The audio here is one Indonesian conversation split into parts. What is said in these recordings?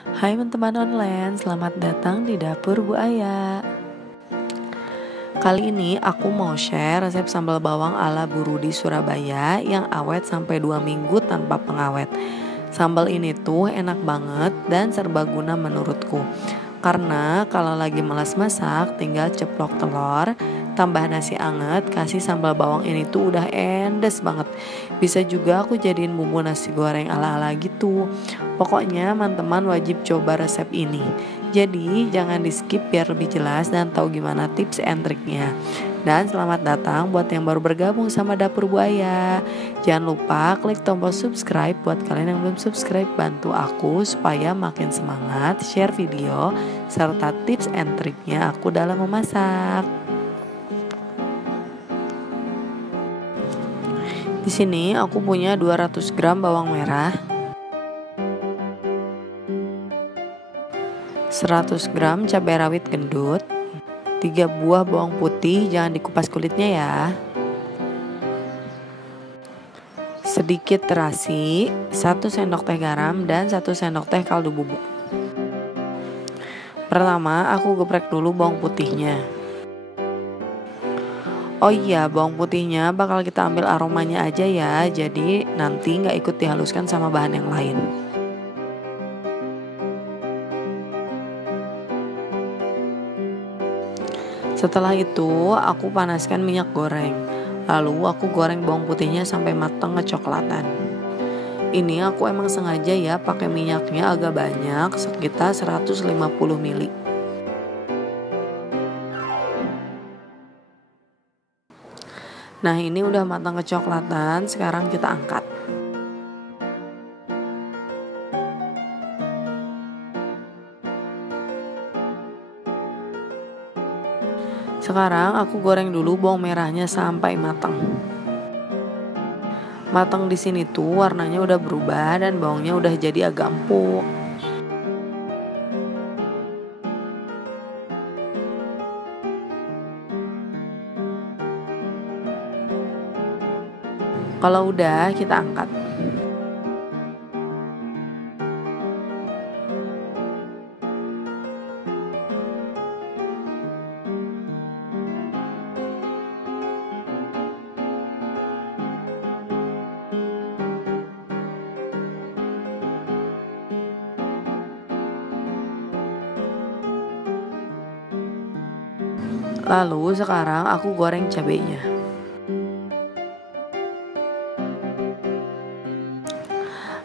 Hai teman-teman online, selamat datang di Dapur Bu Aya. Kali ini aku mau share resep sambal bawang ala Bu Rudi Surabaya yang awet sampai 2 minggu tanpa pengawet. Sambal ini tuh enak banget dan serbaguna menurutku. Karena kalau lagi malas masak, tinggal ceplok telur, tambah nasi anget, kasih sambal bawang ini tuh udah endes banget. Bisa juga aku jadiin bumbu nasi goreng ala-ala gitu. Pokoknya teman-teman wajib coba resep ini. Jadi jangan di skip biar lebih jelas dan tahu gimana tips and triknya. Dan selamat datang buat yang baru bergabung sama Dapur Bu Aya. Jangan lupa klik tombol subscribe buat kalian yang belum subscribe. Bantu aku supaya makin semangat share video serta tips and triknya aku dalam memasak. Di sini aku punya 200 gram bawang merah, 100 gram cabai rawit gendut, 3 buah bawang putih, jangan dikupas kulitnya ya, sedikit terasi, 1 sendok teh garam dan 1 sendok teh kaldu bubuk. Pertama aku geprek dulu bawang putihnya. Oh iya, bawang putihnya bakal kita ambil aromanya aja ya, jadi nanti gak ikut dihaluskan sama bahan yang lain. Setelah itu aku panaskan minyak goreng. Lalu aku goreng bawang putihnya sampai matang kecoklatan. Ini aku emang sengaja ya pakai minyaknya agak banyak, sekitar 150 ml. Nah ini udah matang kecoklatan, sekarang kita angkat. Sekarang aku goreng dulu bawang merahnya sampai matang. Matang di sini tuh warnanya udah berubah dan bawangnya udah jadi agak empuk. Kalau udah kita angkat. Lalu sekarang aku goreng cabenya.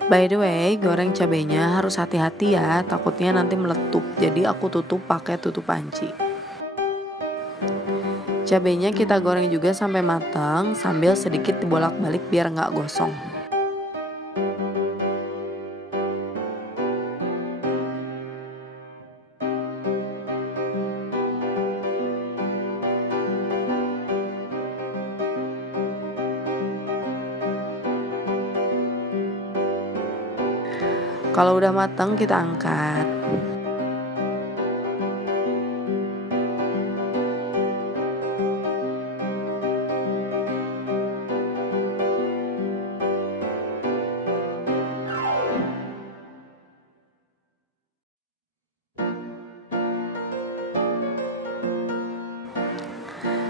By the way, goreng cabenya harus hati-hati ya, takutnya nanti meletup. Jadi aku tutup pakai tutup panci. Cabenya kita goreng juga sampai matang sambil sedikit dibolak-balik biar nggak gosong. Kalau udah matang kita angkat.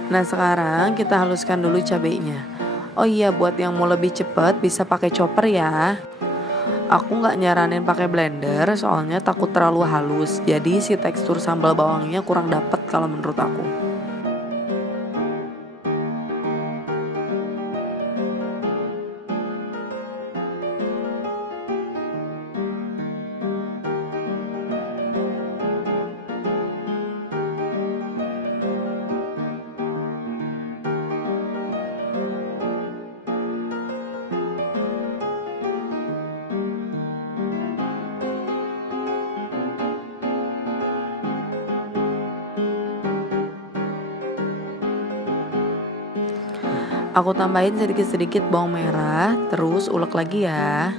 Nah sekarang kita haluskan dulu cabenya. Oh iya, buat yang mau lebih cepat bisa pakai chopper ya. Aku nggak nyaranin pakai blender soalnya takut terlalu halus. Jadi si tekstur sambal bawangnya kurang dapet kalau menurut aku. Aku tambahin sedikit-sedikit bawang merah, terus ulek lagi ya.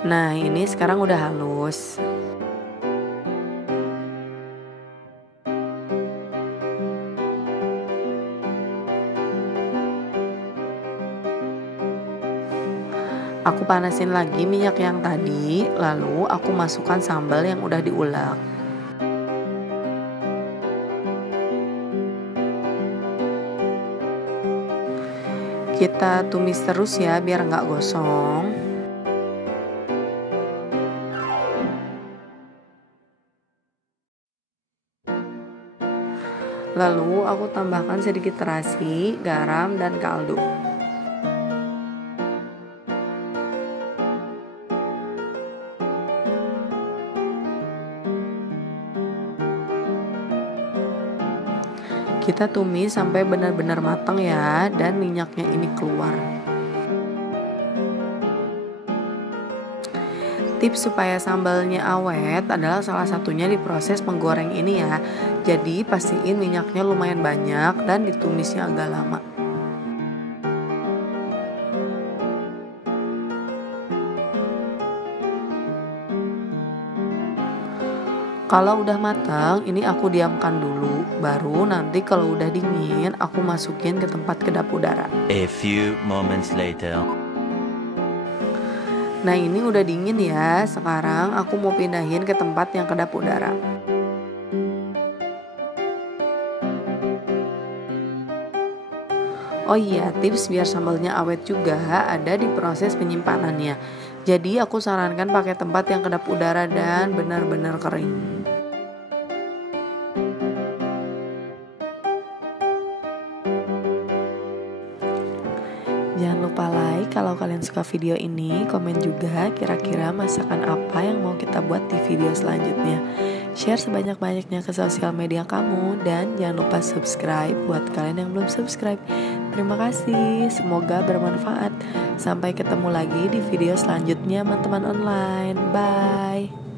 Nah, ini sekarang udah halus. Aku panasin lagi minyak yang tadi, lalu aku masukkan sambal yang udah diulek. Kita tumis terus ya biar nggak gosong. Lalu aku tambahkan sedikit terasi, garam, dan kaldu. Kita tumis sampai benar-benar matang ya, dan minyaknya ini keluar. Tips supaya sambalnya awet adalah salah satunya di proses menggoreng ini ya. Jadi pastiin minyaknya lumayan banyak dan ditumisnya agak lama. Kalau udah matang, ini aku diamkan dulu. Baru nanti kalau udah dingin, aku masukin ke tempat kedap udara. A few moments later. Nah, ini udah dingin ya. Sekarang aku mau pindahin ke tempat yang kedap udara. Oh iya, tips biar sambalnya awet juga ada di proses penyimpanannya. Jadi aku sarankan pakai tempat yang kedap udara dan benar-benar kering. Jangan lupa like kalau kalian suka video ini, komen juga kira-kira masakan apa yang mau kita buat di video selanjutnya. Share sebanyak-banyaknya ke sosial media kamu dan jangan lupa subscribe buat kalian yang belum subscribe. Terima kasih, semoga bermanfaat. Sampai ketemu lagi di video selanjutnya teman-teman online. Bye.